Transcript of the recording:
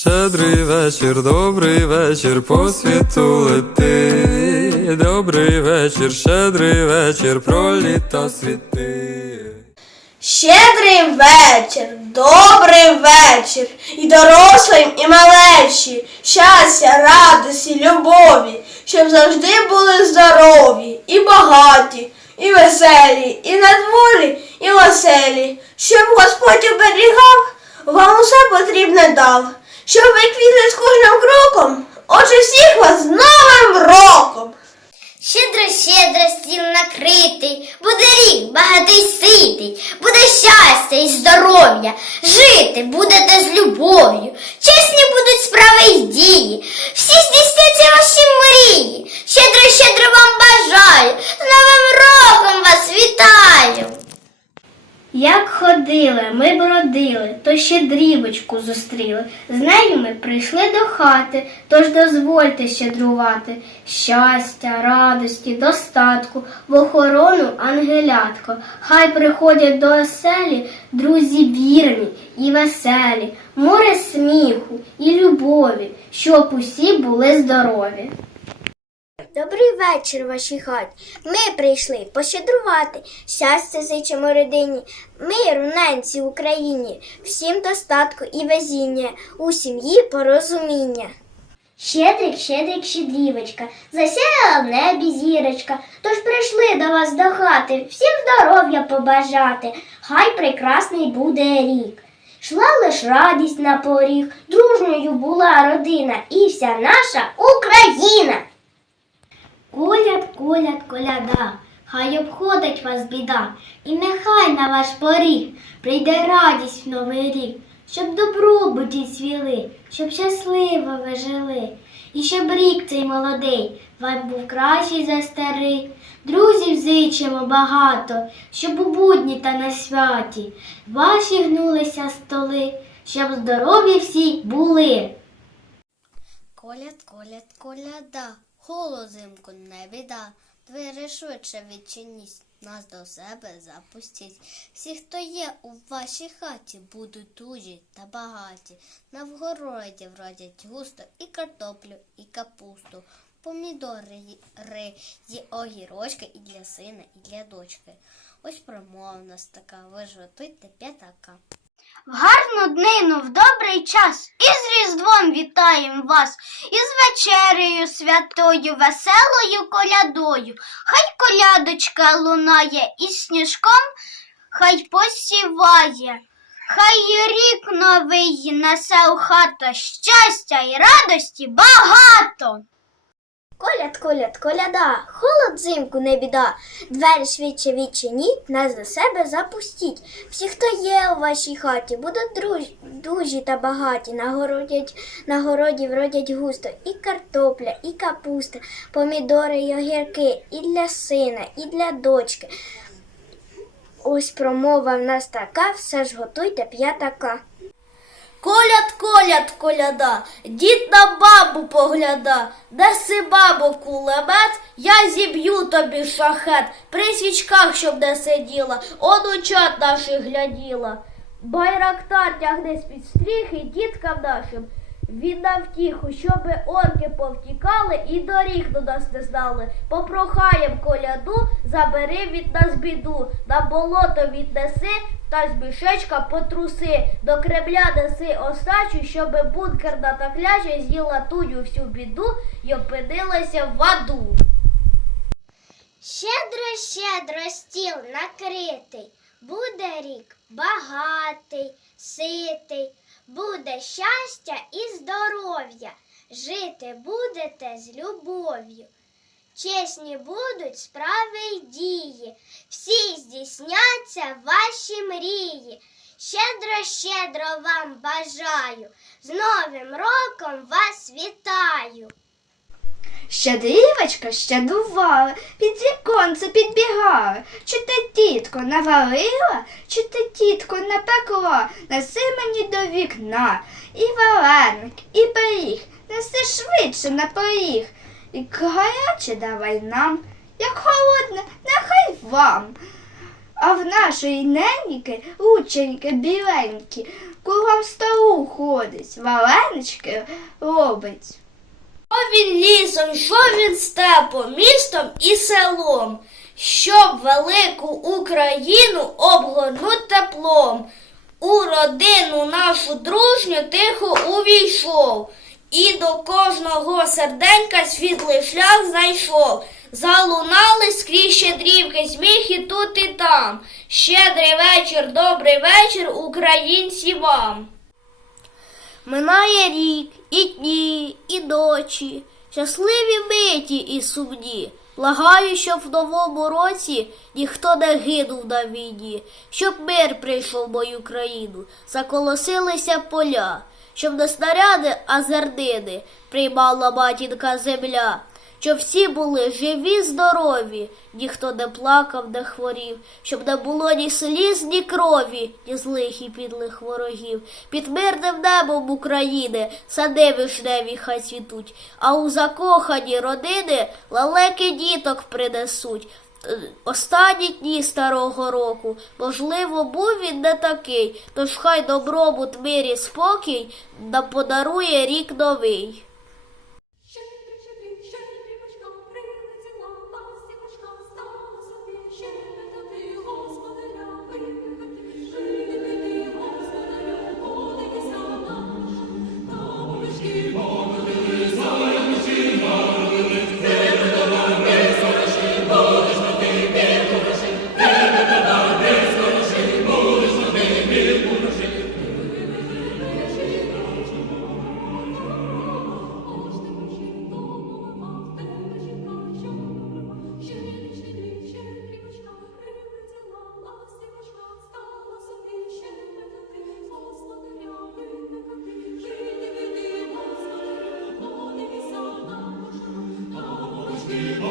Щедрий вечір, добрий вечір, по світу лети. Добрий вечір, щедрий вечір, проліта світи. Щедрий вечір, добрий вечір, і дорослим, і малечі, щастя, радості, любові, щоб завжди були здорові, і багаті, і веселі, і на дворі, і в оселі, щоб Господь оберігав, вам усе потрібне дав, щоб ви квітли з кожним кроком, отже всіх вас з Новим роком! Щедро, щедро стіл накритий, буде рік багатий ситий, буде щастя і здоров'я, жити будете з любов'ю, чесні будуть справи й дії, всі здійсняться ваші мрії. Щедро, щедро вам бажаю, з Новим роком вас вітаю. Як ходили, ми бродили, то ще дрібочку зустріли. З нею ми прийшли до хати, тож дозвольте щедрувати. Щастя, радості, достатку, в охорону ангелятко. Хай приходять до оселі друзі вірні і веселі, море сміху і любові, щоб усі були здорові. Добрий вечір, вашій хаті. Ми прийшли пощедрувати. Щастя зичимо родині, миру ненці Україні, всім достатку і везіння, у сім'ї порозуміння. Щедрик, щедрик, щедрівочка, засяяла в небі зірочка, тож прийшли до вас до хати, всім здоров'я побажати, хай прекрасний буде рік. Шла лиш радість на поріг, дружньою була родина і вся наша Україна. Коляд, коляд, коляда, хай обходить вас біда, і нехай на ваш поріг прийде радість в новий рік, щоб добробуті цвіли, щоб щасливо ви жили, і щоб рік цей молодий вам був кращий за старий. Друзів зичимо багато, щоб у будні та на святі ваші гнулися столи, щоб здорові всі були. Коляд, коляд, коляда, холозимку не біда. Двері швидше відчиніть, нас до себе запустіть. Всі, хто є у вашій хаті, будуть дужі та багаті. На вгороді вродять густо і картоплю, і капусту, помідори, і огірочки і для сина, і для дочки. Ось промова нас така, ви ж готуйте п'ятака. В гарну днину, в добрий час, і з Різдвом вітаєм вас, і з вечерею святою, веселою колядою. Хай колядочка лунає і сніжком, хай посіває, хай рік новий несе у хату щастя і радості багато. Коляд, коляд, коляда, холод взимку не біда. Двері швидше відчиніть, нас до себе запустіть. Всі, хто є у вашій хаті, будуть друж, дужі та багаті. На городі, на городі вродять густо і картопля, і капуста, помідори й огірки, і для сина, і для дочки. Ось промова в нас така, все ж готуйте п'ятака. Коляд, коляд, коляда, дід на бабу погляда, неси бабу кулемет, я зіб'ю тобі шахет, при свічках, щоб не сиділа, онучат наших гляділа. Байрактар тягне з-під стріхи діткам нашим. Він на втіху, щоби орки повтікали і доріг до нас не знали. Попрохаєм коляду, забери від нас біду, на болото віднеси та з мішечка потруси. До Кремля неси остачу, щоби бункерна та кляча з'їла тую всю біду й опинилася в аду. Щедро, щедро стіл накритий, буде рік багатий, ситий, буде щастя і здоров'я, жити будете з любов'ю. Чесні будуть справи й дії, всі здійсняться ваші мрії. Щедро, щедро вам бажаю, з Новим роком вас вітаю. Щедрівочка щедрувала, під віконце підбігала. Чи ти, тітко, навалила, чи ти, тітко, напекла, неси мені до вікна. І вареник, і пиріг, неси швидше на поріг. І гаряче давай нам, як холодне, нехай вам. А в нашої неньки рученьки біленькі, кругом столу ходить, варенички робить. Що він лісом, що він степом, містом і селом, щоб велику Україну обгорнуть теплом. У родину нашу дружню тихо увійшов, і до кожного серденька світлий шлях знайшов. Залунали скрізь щедрівки, сміх і тут, і там. Щедрий вечір, добрий вечір, українці вам. Минає рік, і дні, і ночі, щасливі миті і сумні. Благаю, щоб в новому році ніхто не гинув на війні, щоб мир прийшов в мою країну, заколосилися поля, щоб не снаряди, а зернини приймала матінка земля. Щоб всі були живі, здорові, ніхто не плакав, не хворів, щоб не було ні сліз, ні крові, ні злих і підлих ворогів. Під мирним небом України сади вишневі хай цвітуть, а у закохані родини лалеки діток принесуть. Останні дні старого року, можливо, був він не такий, тож хай добробут, мир і спокій подарує рік новий. Lord.